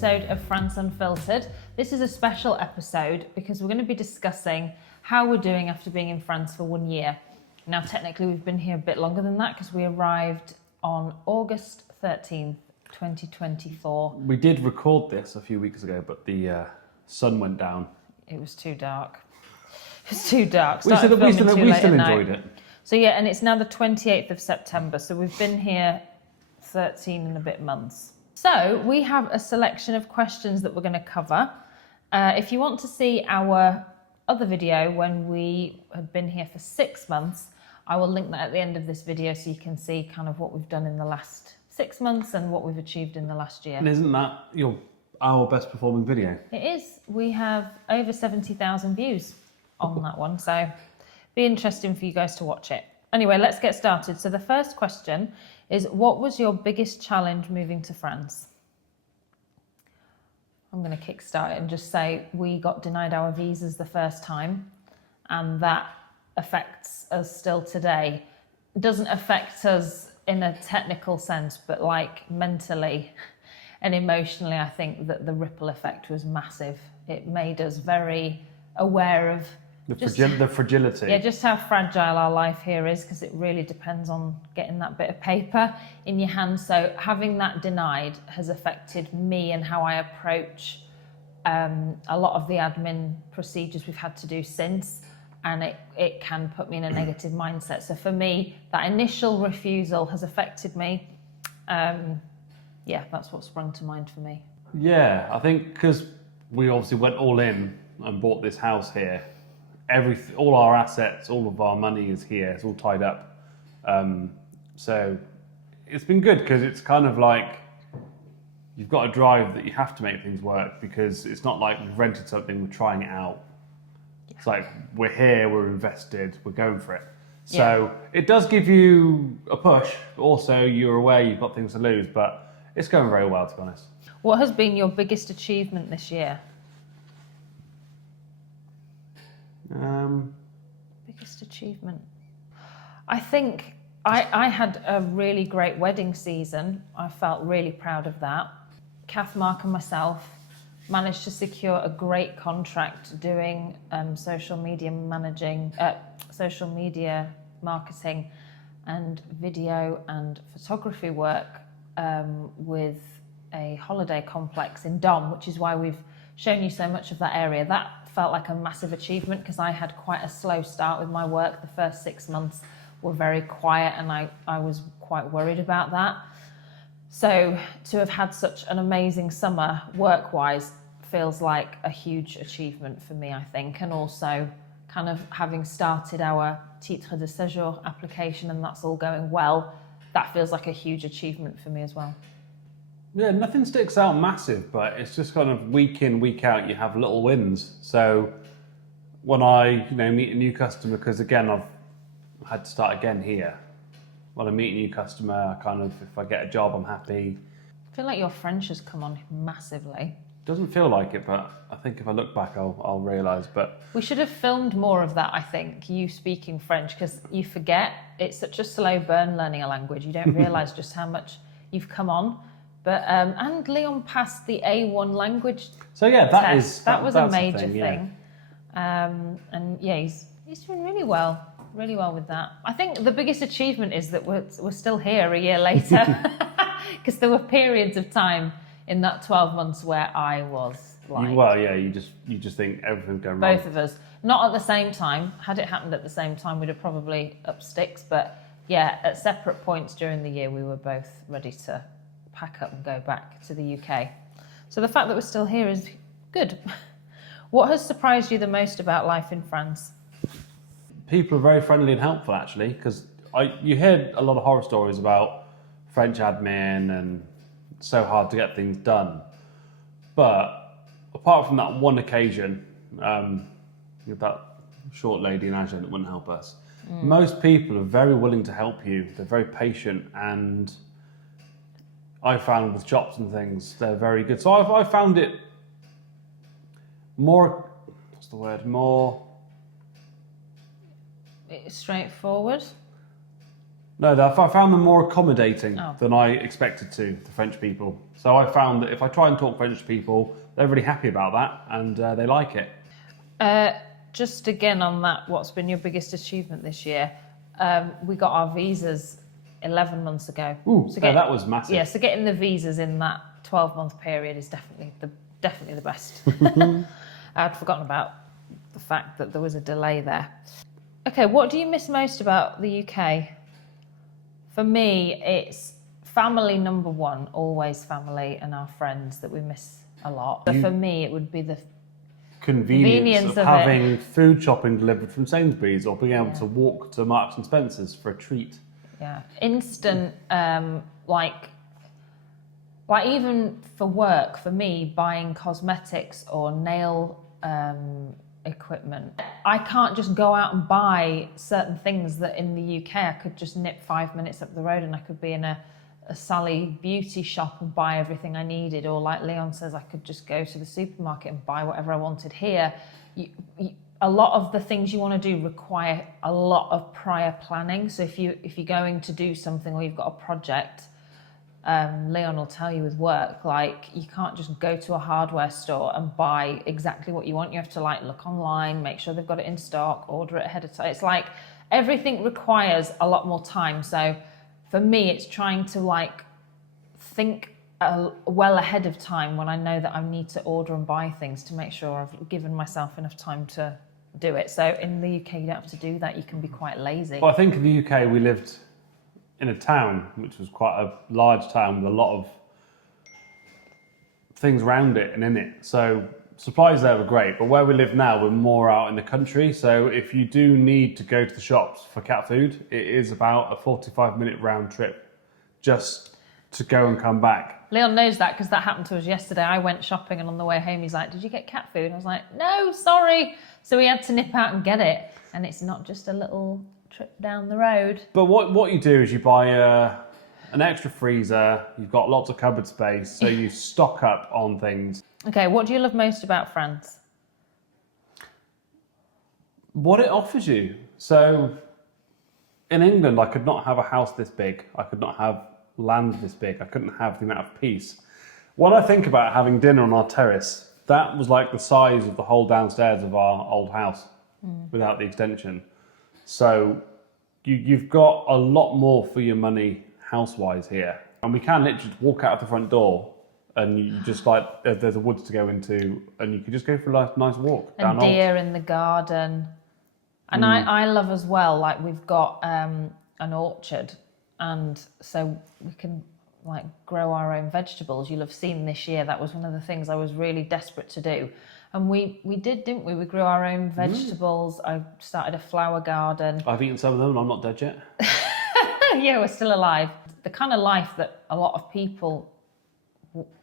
episode of France Unfiltered. This is a special episode because we're going to be discussing how we're doing after being in France for 1 year. Now, technically, we've been here a bit longer than that because we arrived on August 13th, 2024. We did record this a few weeks ago, but the sun went down. It was too dark. It was too dark. We still enjoyed it. So yeah, and it's now the 28th of September. So we've been here 13 and a bit months. So we have a selection of questions that we're going to cover. If you want to see our other video when we had been here for 6 months, I will link that at the end of this video so you can see kind of what we've done in the last 6 months and what we've achieved in the last year. And isn't that our best performing video? It is. We have over 70,000 views on that one, so be interesting for you guys to watch it. Anyway, let's get started. So the first question is, what was your biggest challenge moving to France? I'm going to kickstart it and just say we got denied our visas the first time, and that affects us still today. It doesn't affect us in a technical sense, but like mentally and emotionally, I think that the ripple effect was massive. It made us very aware of the fragility. Yeah, just how fragile our life here is, because it really depends on getting that bit of paper in your hand. So having that denied has affected me and how I approach a lot of the admin procedures we've had to do since, and it can put me in a negative mindset. So for me, that initial refusal has affected me. Yeah, that's what sprung to mind for me. Yeah, I think because we obviously went all in and bought this house here, all our assets, all of our money is here. It's all tied up. So it's been good because it's kind of like you've got a drive that you have to make things work, because it's not like we've rented something, we're trying it out. Yeah. It's like we're here, we're invested, we're going for it. So It does give you a push, but also you're aware you've got things to lose, but it's going very well, to be honest. What has been your biggest achievement this year? Biggest achievement. I think I had a really great wedding season. I felt really proud of that. Kath, Mark and myself managed to secure a great contract doing social media marketing and video and photography work with a holiday complex in Dom, which is why we've shown you so much of that area. That felt like a massive achievement because I had quite a slow start with my work. The first 6 months were very quiet, and I was quite worried about that. So to have had such an amazing summer work-wise feels like a huge achievement for me, I think. And also kind of having started our titre de séjour application, and that's all going well, that feels like a huge achievement for me as well. Yeah, nothing sticks out massive, but it's just kind of week in, week out, you have little wins. So when I, meet a new customer, because again, I've had to start again here. When I meet a new customer, if I get a job, I'm happy. I feel like your French has come on massively. Doesn't feel like it, but I think if I look back, I'll realise. But we should have filmed more of that, I think, you speaking French, because you forget. It's such a slow burn learning a language. You don't realise just how much you've come on. But and Leon passed the A1 language so yeah, test. That was a major thing. And yeah, he's doing really well with that. I think the biggest achievement is that we're still here a year later, because there were periods of time in that 12 months where I was like... you just think everything's going wrong. Both of us. Not at the same time. Had it happened at the same time, we'd have probably upped sticks. But yeah, at separate points during the year, we were both ready to pack up and go back to the UK. So the fact that we're still here is good. What has surprised you the most about life in France? People are very friendly and helpful, actually, because you hear a lot of horror stories about French admin and it's so hard to get things done. But apart from that one occasion, with that short lady in Agen that wouldn't help us, most people are very willing to help you. They're very patient, and I found with shops and things, they're very good. So I found it more straightforward. No, I found them more accommodating Oh. than I expected to, the French people. So I found that if I try and talk French to people, they're really happy about that and they like it. Just again on that, what's been your biggest achievement this year? We got our visas 11 months ago. Ooh, so that was massive. Yeah, so getting the visas in that 12-month period is definitely the best. I'd forgotten about the fact that there was a delay there. Okay, what do you miss most about the UK? For me, it's family number one, always family and our friends that we miss a lot. But for me, it would be the convenience of having food shopping delivered from Sainsbury's or being able to walk to Marks and Spencer's for a treat. Yeah, instant, like even for work, for me, buying cosmetics or nail equipment, I can't just go out and buy certain things that in the UK I could just nip 5 minutes up the road and I could be in a Sally beauty shop and buy everything I needed, or like Leon says, I could just go to the supermarket and buy whatever I wanted. Here, a lot of the things you want to do require a lot of prior planning. So if you're going to do something or you've got a project, Leon will tell you with work, like you can't just go to a hardware store and buy exactly what you want. You have to like look online, make sure they've got it in stock, order it ahead of time. It's like everything requires a lot more time. So for me, it's trying to like think well ahead of time when I know that I need to order and buy things to make sure I've given myself enough time to do it. So in the UK, you don't have to do that. You can be quite lazy. Well, I think in the UK, we lived in a town, which was quite a large town with a lot of things around it and in it. So supplies there were great, but where we live now, we're more out in the country. So if you do need to go to the shops for cat food, it is about a 45-minute round trip just to go and come back. Leon knows that because that happened to us yesterday. I went shopping and on the way home, he's like, did you get cat food? And I was like, no, sorry. So we had to nip out and get it. And it's not just a little trip down the road. But what you do is you buy an extra freezer, you've got lots of cupboard space, so you stock up on things. Okay, what do you love most about France? What it offers you. So in England, I could not have a house this big. I could not have land this big. I couldn't have the amount of peace. When I think about having dinner on our terrace, that was like the size of the whole downstairs of our old house without the extension. So you've got a lot more for your money house-wise here. And we can literally walk out of the front door and you just like, there's a woods to go into and you can just go for a nice walk. And deer in the garden. And I love as well, like we've got an orchard and so we can like grow our own vegetables. You'll have seen this year, that was one of the things I was really desperate to do. And we did, didn't we? We grew our own vegetables. I started a flower garden. I've eaten some of them and I'm not dead yet. Yeah, we're still alive. The kind of life that a lot of people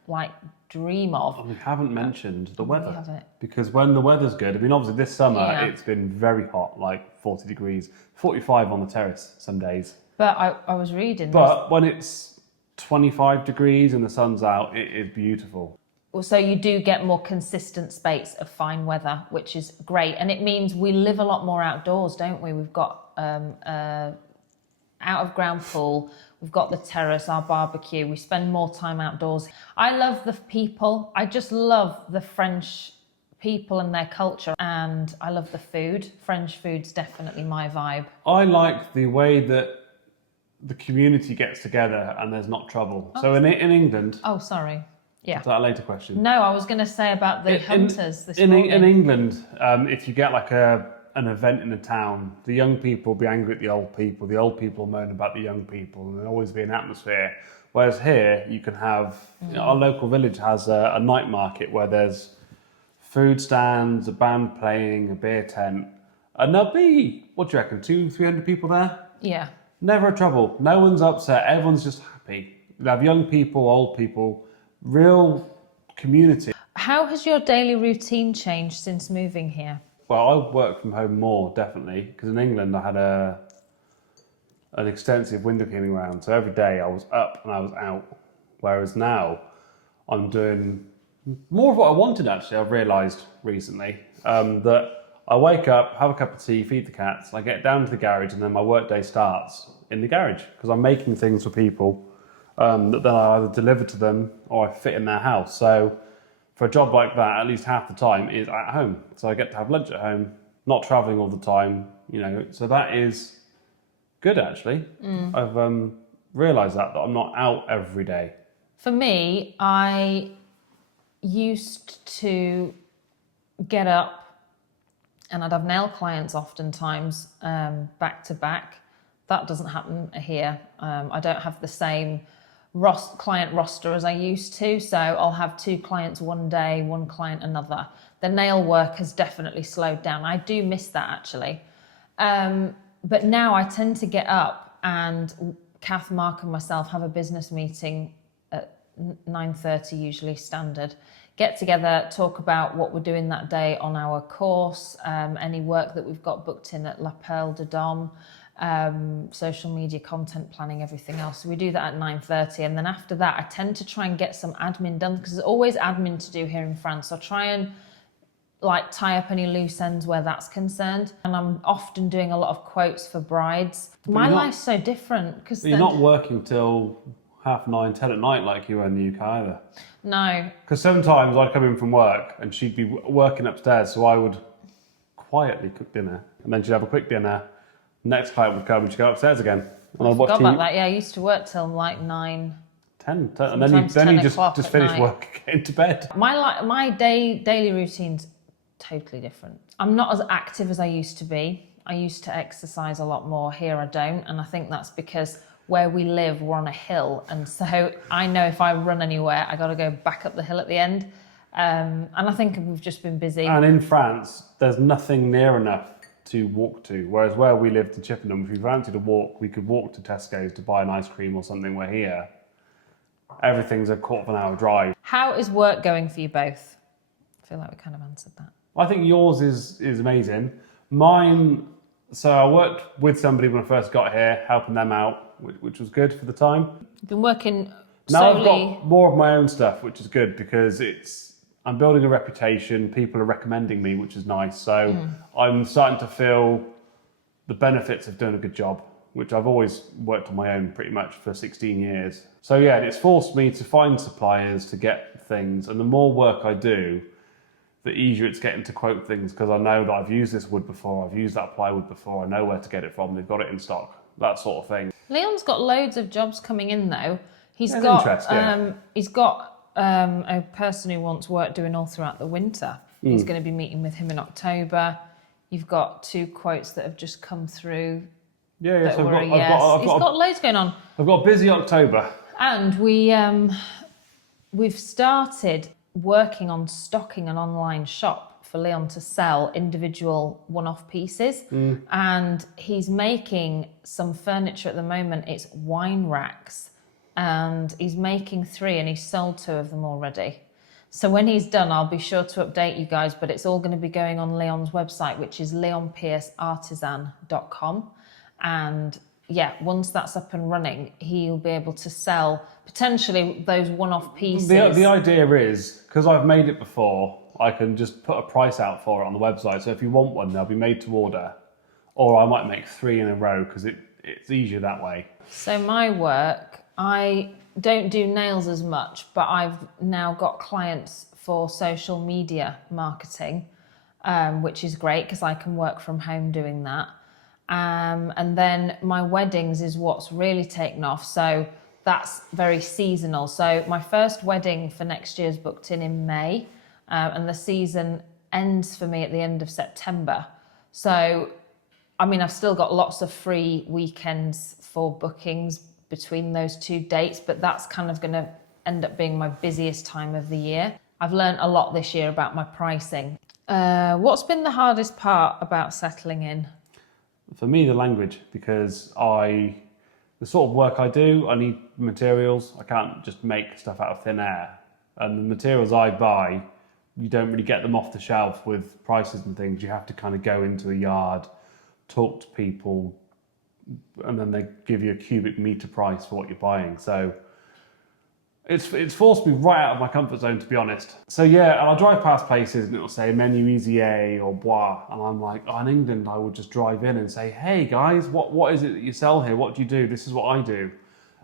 like dream of. And we haven't mentioned the weather. We haven't. Because when the weather's good, I mean, obviously this summer Yeah. it's been very hot, like 40 degrees, 45 on the terrace some days. But I was reading. But when it's 25 degrees and the sun's out, it is beautiful. So you do get more consistent spates of fine weather, which is great. And it means we live a lot more outdoors, don't we? We've got out of ground pool, we've got the terrace, our barbecue, we spend more time outdoors. I love the people. I just love the French people and their culture, and I love the food. French food's definitely my vibe. I like the way that the community gets together and there's not trouble. So in England... Oh, sorry. Yeah. Is that a later question? No, I was going to say about the hunters this morning. In England, if you get like an event in a town, the young people will be angry at the old people moan about the young people, and there'll always be an atmosphere. Whereas here, you can have, our local village has a night market where there's food stands, a band playing, a beer tent, and there'll be, what do you reckon, 200-300 people there? Yeah. Never a trouble. No one's upset. Everyone's just happy. You have young people, old people, real community. How has your daily routine changed since moving here? Well, I work from home more, definitely, because in England I had an extensive window cleaning round. So every day I was up and I was out. Whereas now I'm doing more of what I wanted, actually, I've realised recently. That I wake up, have a cup of tea, feed the cats, I get down to the garage and then my work day starts. in the garage because I'm making things for people that then I either deliver to them or I fit in their house. So for a job like that, at least half the time is at home. So I get to have lunch at home, not traveling all the time, you know. So that is good, actually. I've realised that I'm not out every day. For me, I used to get up and I'd have nail clients oftentimes back to back. That doesn't happen here. I don't have the same client roster as I used to, so I'll have 2 clients one day, 1 client another. The nail work has definitely slowed down. I do miss that, actually. But now I tend to get up and Kath, Mark and myself have a business meeting at 9:30 usually standard. Get together, talk about what we're doing that day on our course, any work that we've got booked in at La Perle de Dom, social media content planning, everything else. So we do that at 9:30, and then after that I tend to try and get some admin done because there's always admin to do here in France. So I try and like tie up any loose ends where that's concerned, and I'm often doing a lot of quotes for brides. My life's so different because you're not working till 9:30, 10 at night like you were in the UK either. No, because sometimes I'd come in from work and she'd be working upstairs, so I would quietly cook dinner and then she'd have a quick dinner. Next client would come and she'd go upstairs again. And I'd watch forgot TV. about that. Yeah, I used to work till like 9. 10, and then you just finish work and get into bed. My daily routine's totally different. I'm not as active as I used to be. I used to exercise a lot more. Here I don't, and I think that's because where we live, we're on a hill, and so I know if I run anywhere, I got to go back up the hill at the end. And I think we've just been busy. And in France, there's nothing near enough to walk to. Whereas where we lived in Chippenham, if we fancied a walk, we could walk to Tesco's to buy an ice cream or something. Where here, everything's a quarter of an hour drive. How is work going for you both? I feel like we kind of answered that. I think yours is amazing. Mine, so I worked with somebody when I first got here, helping them out, which was good for the time. You've been working now solely... I've got more of my own stuff, which is good because I'm building a reputation. People are recommending me, which is nice. So I'm starting to feel the benefits of doing a good job, which I've always worked on my own pretty much for 16 years. So yeah, it's forced me to find suppliers to get things. And the more work I do, the easier it's getting to quote things because I know that I've used this wood before, I've used that plywood before, I know where to get it from, they've got it in stock, that sort of thing. Leon's got loads of jobs coming in though. He's There's got interest, yeah. He's got a person who wants work doing all throughout the winter. He's going to be meeting with him in October. You've got 2 quotes that have just come through. Yeah, so He's got loads going on. I've got a busy October. And we've started working on stocking an online shop for Leon to sell individual one-off pieces. And he's making some furniture at the moment. It's wine racks, and he's making 3 and he's sold 2 of them already. So when he's done, I'll be sure to update you guys, but it's all going to be going on Leon's website, which is leonpierceartisan.com. And yeah, once that's up and running, he'll be able to sell potentially those one-off pieces. The idea is, because I've made it before, I can just put a price out for it on the website. So if you want one, they'll be made to order. Or I might make 3 in a row because it's easier that way. So my work, I don't do nails as much, but I've now got clients for social media marketing, which is great because I can work from home doing that. And then my weddings is what's really taken off. So that's very seasonal. So my first wedding for next year is booked in May, and the season ends for me at the end of September. So, I mean, I've still got lots of free weekends for bookings between those 2 dates, but that's kind of going to end up being my busiest time of the year. I've learned a lot this year about my pricing. What's been the hardest part about settling in? For me, the language, because the sort of work I do, I need materials. I can't just make stuff out of thin air. And the materials I buy, you don't really get them off the shelf with prices and things. You have to kind of go into a yard, talk to people, and then they give you a cubic meter price for what you're buying. So It's forced me right out of my comfort zone, to be honest. So yeah, and I drive past places and it'll say menu easy A or bois, and I'm like, oh, in England I would just drive in and say, hey guys, what is it that you sell here? What do you do? This is what I do.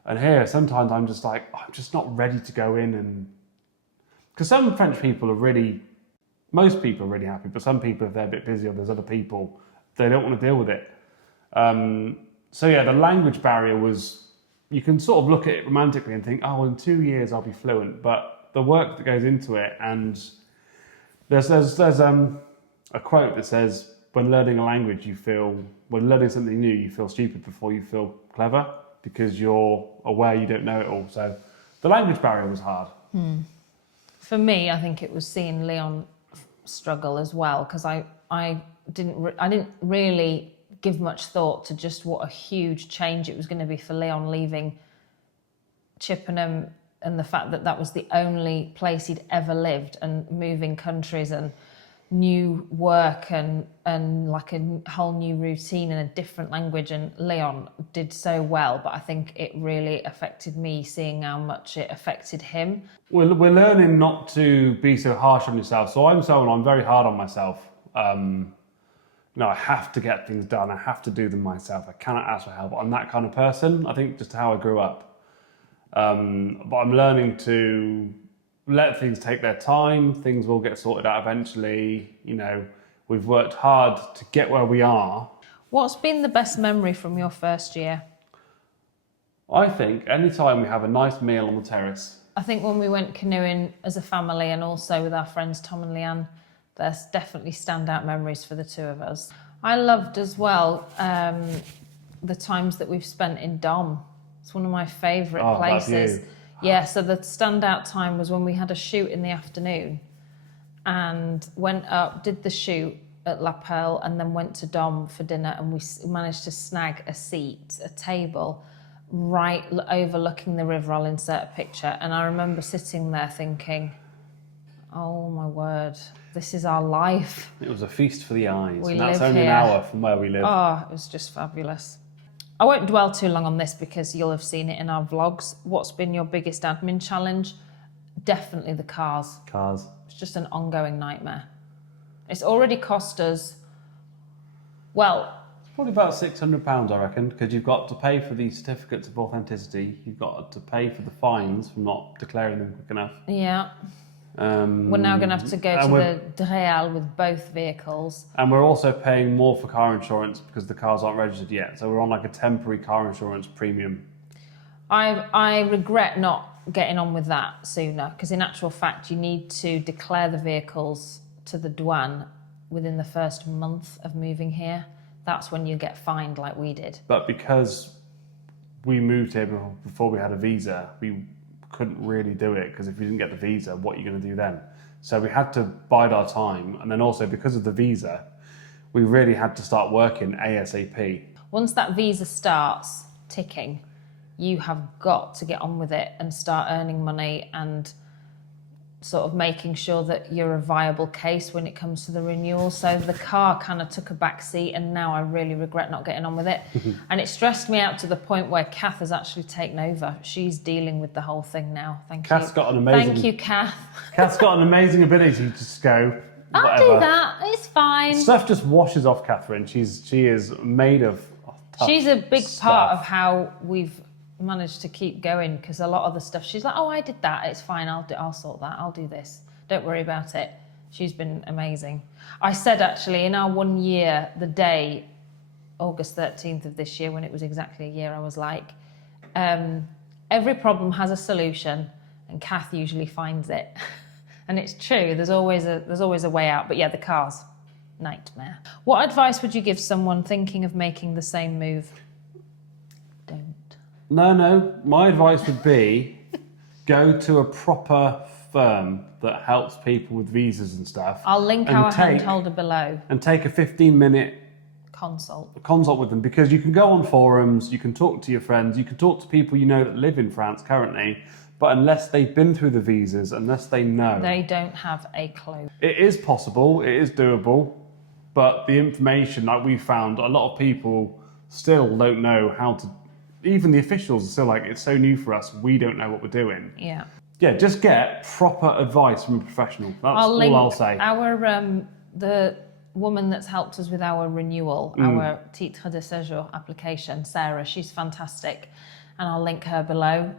And here, sometimes I'm just like, I'm just not ready to go in and... Because some French people are really... Most people are really happy, but some people, if they're a bit busy or there's other people, they don't want to deal with it. So yeah, the language barrier was... You can sort of look at it romantically and think, oh, in 2 years I'll be fluent. But the work that goes into it, and there's a quote that says, when learning a language, when learning something new, you feel stupid before you feel clever, because you're aware you don't know it all. So the language barrier was hard. For me, I think it was seeing Leon struggle as well, because I didn't really give much thought to just what a huge change it was going to be for Leon leaving Chippenham, and the fact that that was the only place he'd ever lived, and moving countries and new work and like a whole new routine in a different language. And Leon did so well, but I think it really affected me, seeing how much it affected him. We're learning not to be so harsh on yourself. So I'm very hard on myself. No, I have to get things done. I have to do them myself. I cannot ask for help. I'm that kind of person. I think just how I grew up. But I'm learning to let things take their time. Things will get sorted out eventually. You know, we've worked hard to get where we are. What's been the best memory from your first year? I think any time we have a nice meal on the terrace. I think when we went canoeing as a family, and also with our friends Tom and Leanne, there's definitely standout memories for the two of us. I loved as well the times that we've spent in Dom. It's one of my favourite places. Yeah, so the standout time was when we had a shoot in the afternoon and went up, did the shoot at La Perle, and then went to Dom for dinner, and we managed to snag a table right overlooking the river. I'll insert a picture. And I remember sitting there thinking, oh my word, this is our life. It was a feast for the eyes. We and that's live only here. an hour from where we live. Oh, it was just fabulous. I won't dwell too long on this because you'll have seen it in our vlogs. What's been your biggest admin challenge? Definitely the cars. Cars. It's just an ongoing nightmare. It's already cost us, well... Probably about £600, I reckon, because you've got to pay for the certificates of authenticity. You've got to pay for the fines for not declaring them quick enough. Yeah. We're now going to have to go to the Dreal with both vehicles. And we're also paying more for car insurance because the cars aren't registered yet. So we're on like a temporary car insurance premium. I regret not getting on with that sooner, because in actual fact you need to declare the vehicles to the douane within the first month of moving here. That's when you get fined like we did. But because we moved here before we had a visa, we couldn't really do it, because if we didn't get the visa, what are you going to do then? So we had to bide our time. And then also because of the visa, we really had to start working ASAP. Once that visa starts ticking, you have got to get on with it and start earning money and sort of making sure that you're a viable case when it comes to the renewal. So the car kind of took a back seat, and now I really regret not getting on with it. And it stressed me out to the point where Kath has actually taken over. She's dealing with the whole thing now. Thank you. Kath's got an amazing... Thank you, Kath. Kath's got an amazing ability to just go, I'll whatever. do that. It's fine. Stuff just washes off Catherine. She is made of tough She's a big stuff. part of how we've managed to keep going, because a lot of the stuff she's like, oh, I did that, it's fine, I'll sort that, I'll do this, don't worry about it. She's been amazing. I said actually in our 1 year, the day August 13th of this year, when it was exactly a year, I was like, every problem has a solution and Kath usually finds it. And it's true, there's always a way out. But yeah, the cars, nightmare. What advice would you give someone thinking of making the same move? Don't. No. My advice would be go to a proper firm that helps people with visas and stuff. I'll link our handholder below. And take a 15-minute consult with them, because you can go on forums, you can talk to your friends, you can talk to people you know that live in France currently, but unless they've been through the visas, unless they know, they don't have a clue. It is possible, it is doable, but the information, like we found, a lot of people still don't know how to even the officials are still like, it's so new for us, we don't know what we're doing. Yeah. Yeah, just get proper advice from a professional. That's all I'll say. Our the woman that's helped us with our renewal, our titre de séjour application, Sarah, she's fantastic, and I'll link her below.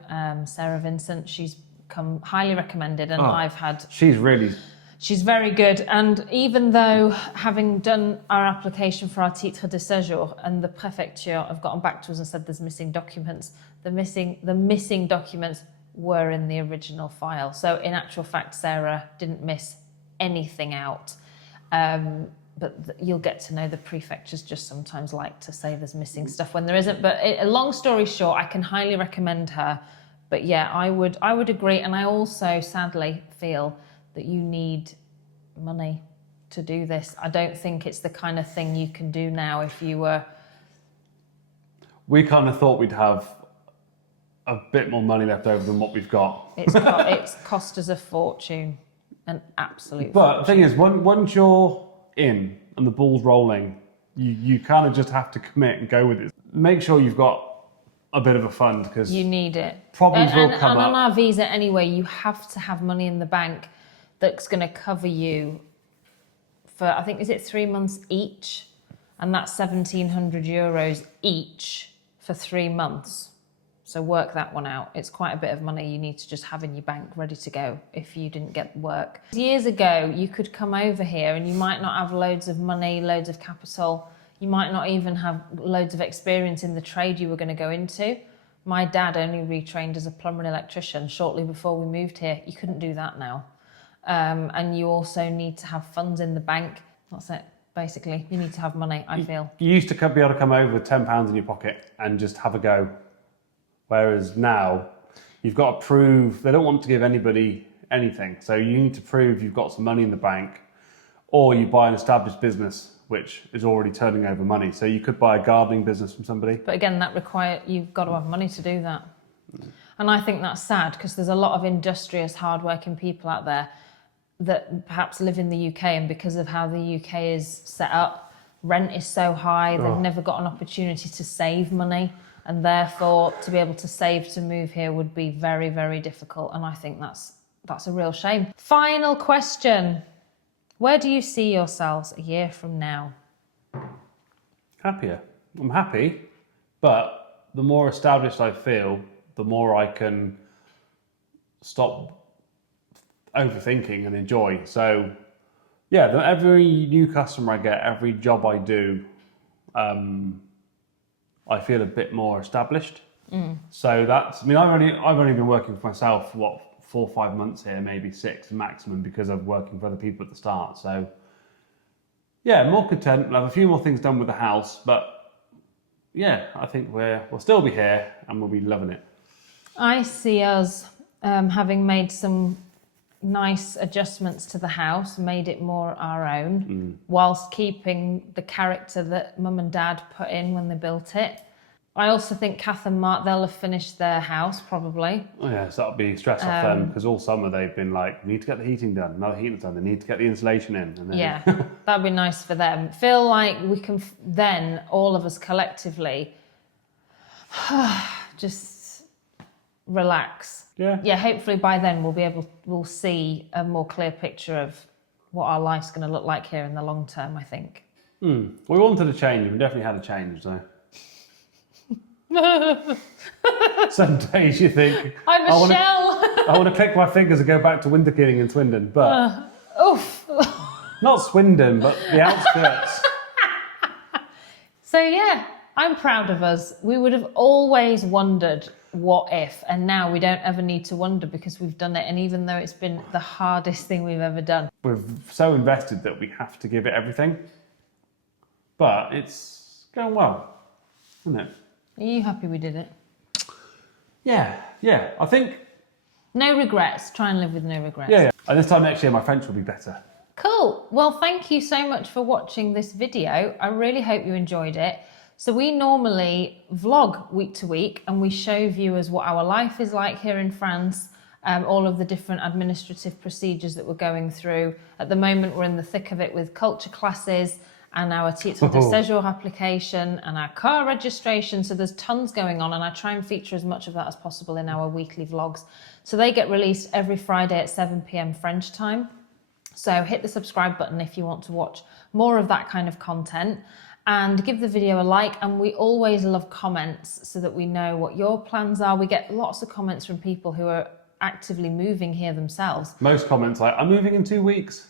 Sarah Vincent, she's come highly recommended, and she's very good. And even though having done our application for our titre de séjour and the préfecture have gotten back to us and said there's missing documents, the missing documents were in the original file. So in actual fact, Sarah didn't miss anything out. But you'll get to know the prefectures just sometimes like to say there's missing stuff when there isn't. But a long story short, I can highly recommend her. But yeah, I would agree. And I also sadly feel that you need money to do this. I don't think it's the kind of thing you can do now if you were... We kind of thought we'd have a bit more money left over than what we've got. It's cost us a fortune, an absolute But fortune. the thing is, once you're in and the ball's rolling, you kind of just have to commit and go with it. Make sure you've got a bit of a fund, because you need it. Problems will come and up. on our visa anyway, you have to have money in the bank that's going to cover you for, I think, is it 3 months each? And that's €1,700 each for 3 months. So work that one out. It's quite a bit of money you need to just have in your bank ready to go if you didn't get work. Years ago, you could come over here and you might not have loads of money, loads of capital. You might not even have loads of experience in the trade you were going to go into. My dad only retrained as a plumber and electrician shortly before we moved here. You couldn't do that now. And you also need to have funds in the bank. That's it. Basically, you need to have money, I feel. You used to be able to come over with £10 in your pocket and just have a go. Whereas now, you've got to prove, they don't want to give anybody anything. So you need to prove you've got some money in the bank, or you buy an established business, which is already turning over money. So you could buy a gardening business from somebody. But again, you've got to have money to do that. And I think that's sad, because there's a lot of industrious, hardworking people out there that perhaps live in the UK, and because of how the UK is set up, rent is so high, they've never got an opportunity to save money. And therefore, to be able to save to move here would be very, very difficult. And I think that's a real shame. Final question. Where do you see yourselves a year from now? Happier. I'm happy, but the more established I feel, the more I can stop overthinking and enjoy. So, yeah, every new customer I get, every job I do, I feel a bit more established. So that's, I've only been working for myself for 4 or 5 months here, maybe 6 maximum, because I'm working for other people at the start. So yeah, more content. We'll have a few more things done with the house, but yeah, I think we'll still be here and we'll be loving it. I see us having made some nice adjustments to the house, made it more our own, whilst keeping the character that Mum and Dad put in when they built it. I also think Kath and Mark, they'll have finished their house probably. Oh yeah, so that'll be stress off them, because all summer they've been like, we need to get the heating done, now the heating's done, they need to get the insulation in. And then... Yeah, that'd be nice for them. Feel like we can then, all of us collectively, just relax. Yeah, hopefully by then we'll see a more clear picture of what our life's going to look like here in the long term, I think. We wanted a change, we definitely had a change, so. Some days you think, I'm a shell. I want to click my fingers and go back to winter killing in Swindon, but oof. Not Swindon, but the outskirts. So yeah, I'm proud of us. We would have always wondered what if, and now we don't ever need to wonder because we've done it. And even though it's been the hardest thing we've ever done, we're so invested that we have to give it everything. But it's going well, isn't it? Are you happy we did it? Yeah. I think... No regrets. Try and live with no regrets. Yeah. And this time next year, my French will be better. Cool. Well, thank you so much for watching this video. I really hope you enjoyed it. So we normally vlog week to week and we show viewers what our life is like here in France, all of the different administrative procedures that we're going through. At the moment, we're in the thick of it with culture classes and our titre de séjour application and our car registration. So there's tons going on, and I try and feature as much of that as possible in our weekly vlogs. So they get released every Friday at 7 p.m. French time. So hit the subscribe button if you want to watch more of that kind of content, and give the video a like. And we always love comments so that we know what your plans are. We get lots of comments from people who are actively moving here themselves. Most comments like, I'm moving in 2 weeks.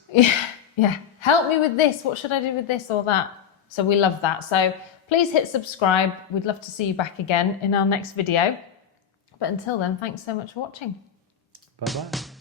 Yeah, help me with this. What should I do with this or that? So we love that. So please hit subscribe. We'd love to see you back again in our next video. But until then, thanks so much for watching. Bye-bye.